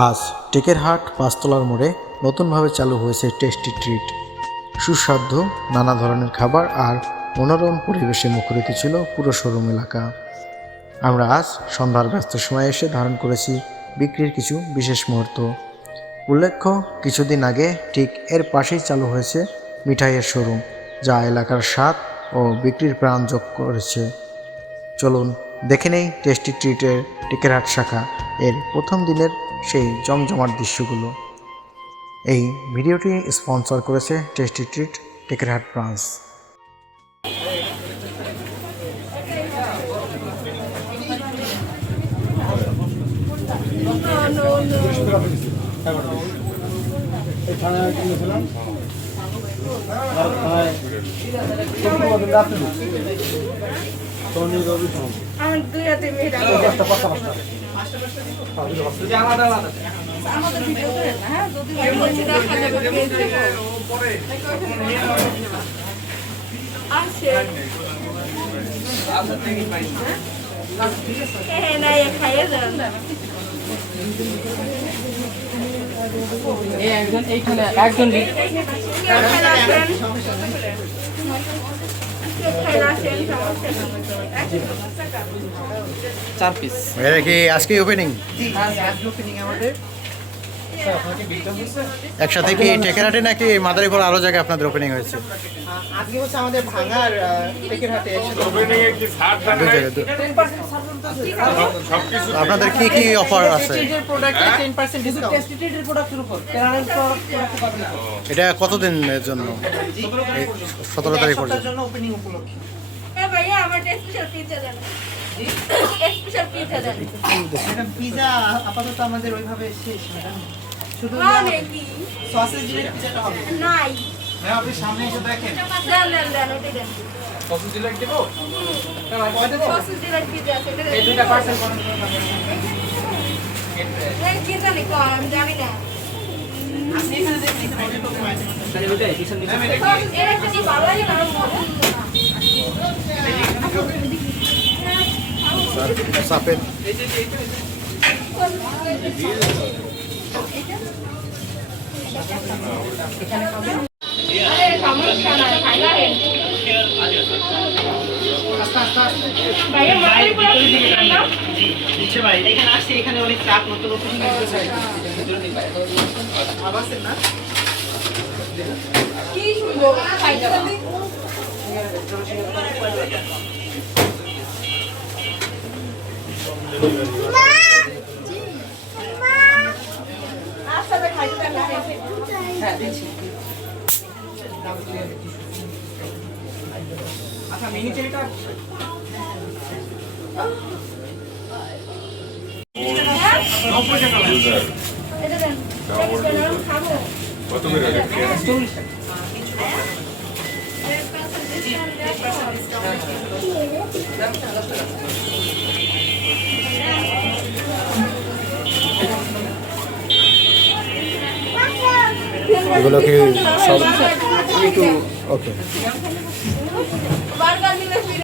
আজ টেকেরহাট পাঁচতলার মোড়ে নতুনভাবে চালু হয়েছে টেস্টি ট্রিট। সুস্বাদু নানা ধরনের খাবার আর মনোরম পরিবেশে মুখরিত ছিল পুরো শোরুম এলাকা। আমরা আজ সন্ধ্যার ব্যস্ত সময়ে এসে ধারণ করেছি বিক্রির কিছু বিশেষ মুহূর্ত। উল্লেখ্য, কিছুদিন আগে ঠিক এর পাশেই চালু হয়েছে মিঠাইয়ের শোরুম, যা এলাকার স্বাদ ও বিক্রির প্রাণ যোগ করেছে। চলুন দেখে নেই টেস্টি ট্রিটের টেকেরহাট শাখা এর প্রথম দিনের সেই জমজমাট দৃশ্যগুলো। এই ভিডিওটি স্পন্সর করেছে টেস্টি ট্রিট টেকেরহাট ব্রাঞ্চ। একজন চার পিস এটা কি আজকে ওপেনিং? আমাদের একসাথে কি টেকেরহাটে নাকি মাদারীপুর আরো জায়গায় আপনাদের ওপেনিং হয়েছে? আজকে হচ্ছে আমাদের ভাঙার টেকেরহাটে আপনাদের কি কি অফার আছে? এটা কতদিনের জন্য? 17 তারিখ পর্যন্ত। পিজা আপাতত আমাদের ওইভাবে শেষ, শুধু সসেজ ডিলের পিজাটা হবে। নাই হ্যাঁ, আপনি সামনে এসে দেখেন। সসেজ ডিলের দেবো? সসেজ ডিলের পিজা আছে, এই দুটো পার্সেল করুন। এই পিজা লিখো, আমি জানি না। আপনি এখানে দেখেন, এখানে তাহলে ওইটাই পিছন দিকে। এর একটা কি ভালো লাগে না? সাপের এখানে আসছি, এখানে অনেক চাপ নতুন ওপেনিং হয়েছে না কি সুন্দর আচ্ছা মিনি চেরিটা কত করে এগুলো কি সব? ওকে।